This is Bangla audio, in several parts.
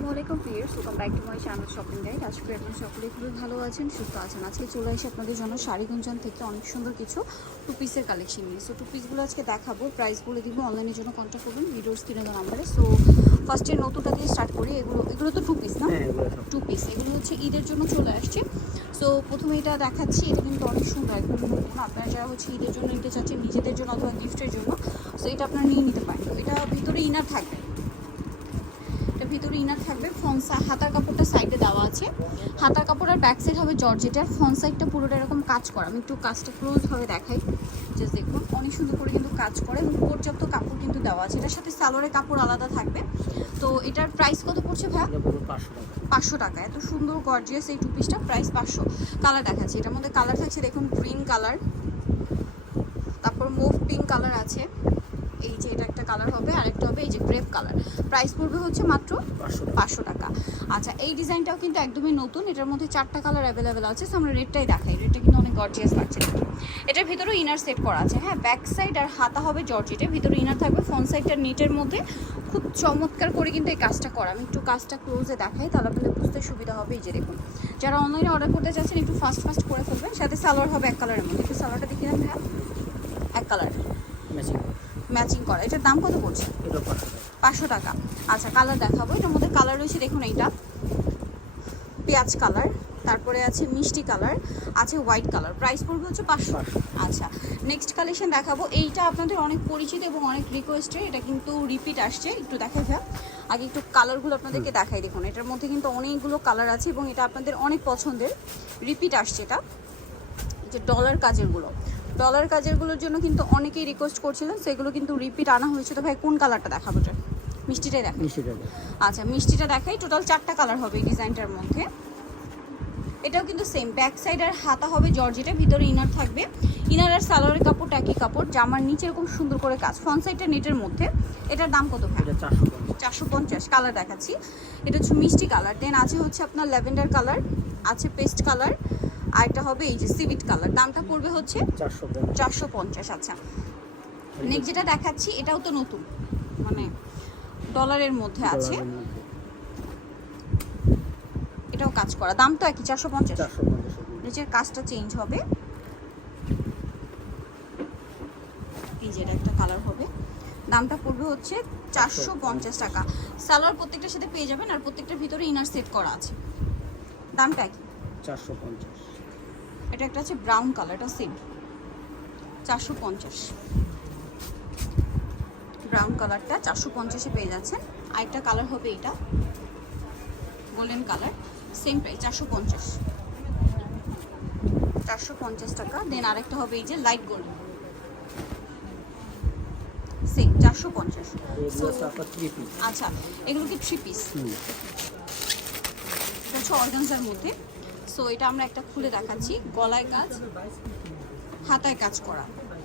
আসসালামু আলাইকুম প্রিয়ার্স welcome back to my channel shopping guide আশা করি আপনারা সকলে খুবই ভালো আছেন সুস্থ আছেন। আজকে চলে এসে আপনাদের জন্য শাড়ি গুঞ্জন থেকে অনেক সুন্দর কিছু টু পিসের কালেকশন নিয়ে। সো টু পিসগুলো আজকে দেখাবো প্রাইস বলে দিব অনলাইনের জন্য কন্ট্যাক্ট করবেন ভিডিওর স্ক্রিনে দেওয়া নাম্বারে সো ফার্স্টে নতুনটা দিয়ে স্টার্ট করি এগুলো এগুলো তো টু পিস না? হ্যাঁ এগুলো টু পিস এগুলো হচ্ছে ঈদের জন্য চলে আসছে। সো প্রথমে এটা দেখাচ্ছি এটা কিন্তু অনেক সুন্দর একদম নতুন আপনারা যারা হচ্ছে ঈদের জন্য নিতে চাচ্ছেন নিজেদের জন্য অথবা গিফটের জন্য সো এটা আপনারা নিয়ে নিতে পারেন। এটা ভিতরে ইনার থাকবে। ভিতরে ইনার থাকবে ফ্রন্ট হাতার কাপড়টা সাইডে দেওয়া আছে। হাতার কাপড় আর ব্যাক সাইড হবে জর্জেটার ফ্রন্ট সাইডটা পুরোটা এরকম কাজ করা। আমি একটু কাজটা ক্লোজ ভাবে দেখাই। জাস্ট দেখুন অনেক সুন্দর করে কিন্তু কাজ করে এবং পর্যাপ্ত কাপড় কিন্তু দেওয়া আছে। এটার সাথে সালোয়ারের কাপড় আলাদা থাকবে। তো এটার প্রাইস কত পড়ছে ভাই পুরো পাঁচশো টাকা। পাঁচশো টাকা। এত সুন্দর গর্জিয়াস এই টু পিসটা প্রাইস পাঁচশো। কালার দেখাচ্ছে। এটার মধ্যে কালার থাকছে দেখুন গ্রিন কালার তারপর মুভ পিঙ্ক কালার আছে। এই যে এটা একটা কালার হবে আরেকটা হবে এই যে গ্রেপ কালার প্রাইস পড়বে হচ্ছে মাত্র পাঁচশো টাকা। আচ্ছা এই ডিজাইনটাও কিন্তু একদমই নতুন এটার মধ্যে চারটা কালার অ্যাভেলেবেল আছে সো আমরা রেডটাই দেখাই। রেডটা কিন্তু অনেক গর্জিয়াস লাগছে এটার ভিতরেও ইনার সেট করা আছে হ্যাঁ ব্যাক সাইড আর হাতা হবে জর্জেটে ভিতরে ইনার থাকবে ফ্রন্ট সাইডটা নেটের মধ্যে। খুব চমৎকার করে কিন্তু এই কাজটা করা। আমি একটু কাজটা ক্লোজে দেখাই তাহলে আপনাদের বুঝতে সুবিধা হবে এই যে দেখুন। যারা অনলাইনে অর্ডার করতে চাচ্ছেন একটু ফাস্ট ফাস্ট করে ফেলবেন সাথে সালোয়ার হবে এক কালারের মধ্যে। একটু সালোয়ারটা দেন হ্যাঁ এক কালার ম্যাচিং ম্যাচিং করা। এটার দাম কত পড়ছে? পাঁচশো টাকা। আচ্ছা কালার দেখাবো। এটার মধ্যে কালার রয়েছে দেখুন এইটা। পেঁয়াজ কালার তারপরে আছে মিষ্টি কালার আছে হোয়াইট কালার প্রাইস পড়বে হচ্ছে পাঁচশো। আচ্ছা নেক্সট কালেকশন দেখাবো। এইটা আপনাদের অনেক পরিচিত এবং অনেক রিকোয়েস্টের এটা কিন্তু রিপিট আসছে। একটু দেখাই ভাই। আগে একটু কালারগুলো আপনাদেরকে দেখাই দেখুন। এটার মধ্যে কিন্তু অনেকগুলো কালার আছে এবং এটা আপনাদের অনেক পছন্দের। রিপিট আসছে এটা। যে ডলার কাজেরগুলো ডলার কাজেরগুলোর জন্য কিন্তু অনেকেই রিকোয়েস্ট করছিলেন সেগুলো কিন্তু রিপিট আনা হয়েছে। তো ভাই কোন কালারটা দেখাবো এটা? মিষ্টিটাই দেখাই মিষ্টি টাকা আচ্ছা মিষ্টিটা দেখাই। টোটাল চারটা কালার হবে এই ডিজাইনটার মধ্যে। এটাও কিন্তু সেম ব্যাক সাইড আর হাতা হবে জর্জেটের ভিতরে ইনার থাকবে। ইনার আর সালোয়ারের কাপড় একই কাপড় জামার নিচে এরকম সুন্দর করে কাজ। ফ্রন্ট সাইডটা নেটের মধ্যে। এটার দাম কত ভাই? চারশো পঞ্চাশ। কালার দেখাচ্ছি। এটা হচ্ছে মিষ্টি কালার দেন আছে হচ্ছে আপনার ল্যাভেন্ডার কালার আছে পেস্ট কালার হবে এই যে সিভিট কালার। দামটা পড়বে হচ্ছে চারশো পঞ্চাশ। আচ্ছা। নেক্সট যেটা দেখাচ্ছি এটাও তো নতুন। মানে ডলারের মধ্যে আছে। এটাও কাজ করা। দাম তো একই চারশো পঞ্চাশ। নিচের কাজটা চেঞ্জ হবে। এই একটা কালার হবে। দামটা পড়বে হচ্ছে চারশো পঞ্চাশ টাকা। সালোয়ার প্রত্যেকটার সাথে পেয়ে যাবেন আর প্রত্যেকটার ভিতরে ইনার সেট করা আছে। দামটা কি চারশো পঞ্চাশ। এটা একটা আছে ব্রাউন কালার এটা সেম চারশো পঞ্চাশ। ব্রাউন কালারটা চারশো পঞ্চাশে পেয়ে যাচ্ছেন। আরেকটা কালার হবে এটা। গোল্ডেন কালার সেম প্রাইস চারশো পঞ্চাশ। চারশো পঞ্চাশ টাকা। দেন আরেকটা হবে এই যে লাইট গোল্ড সেম চারশো পঞ্চাশ। আচ্ছা এগুলো কি থ্রি পিস হচ্ছে অর্গানজার মধ্যে। সো এটা আমরা একটা খুলে দেখাচ্ছি। গলায় কাজ হাতায় কাজ করা।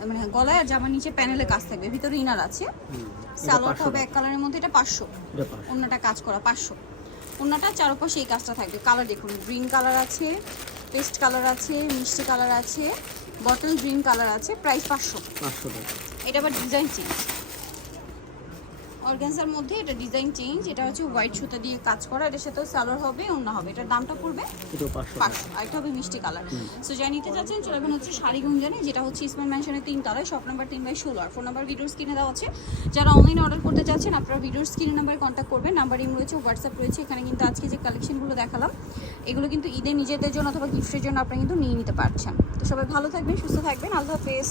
মানে গলায় আর জামার নিচে প্যানেলে কাজ থাকবে। ভিতরে ইনার আছে। পাঁচশো। হবে এক কালারের মধ্যে এটা পাঁচশো। এটা পাঁচশো। অন্যটা কাজ করা পাঁচশো। অন্যটা চারপাশে এই কাজটা থাকবে। কালার দেখুন গ্রিন কালার আছে পেস্ট কালার আছে মিষ্টি কালার আছে বটল গ্রিন কালার আছে প্রাইস পাঁচশো। পাঁচশো টাকা। এটা আবার ডিজাইন চেঞ্জ। অর্গানজার মধ্যে এটা ডিজাইন চেঞ্জ এটা হচ্ছে হোয়াইট সুতা দিয়ে কাজ করা এটার সাথে সালোয়ার হবে অন্য হবে। এটার দামটা পড়বে পাঁচশো পাঁচশো আরেকটা হবে মিষ্টি কালার। সো যাই নিতে চাচ্ছেন চলে যাবেন হচ্ছে শাড়ি গুঞ্জানে যেটা হচ্ছে ইসমান ম্যানশনের তিন তলায় শপ নাম্বার তিন বাই ষোলো। আর ফোন নাম্বার ভিডিওর স্ক্রিনে দেওয়া আছে। যারা অনলাইনে অর্ডার করতে চাচ্ছেন আপনারা ভিডিওর স্ক্রিনে নাম্বার কন্ট্যাক্ট করবেন। নাম্বার ইম রয়েছে হোয়াটসঅ্যাপ রয়েছে। এখানে কিন্তু আজকে যে কালেকশনগুলো দেখালাম এগুলো কিন্তু ঈদের নিজেদের জন্য অথবা গিফটের জন্য আপনারা কিন্তু নিয়ে নিতে পারছেন। তো সবাই ভালো থাকবেন সুস্থ থাকবেন। আল্লাহ হাফেজ।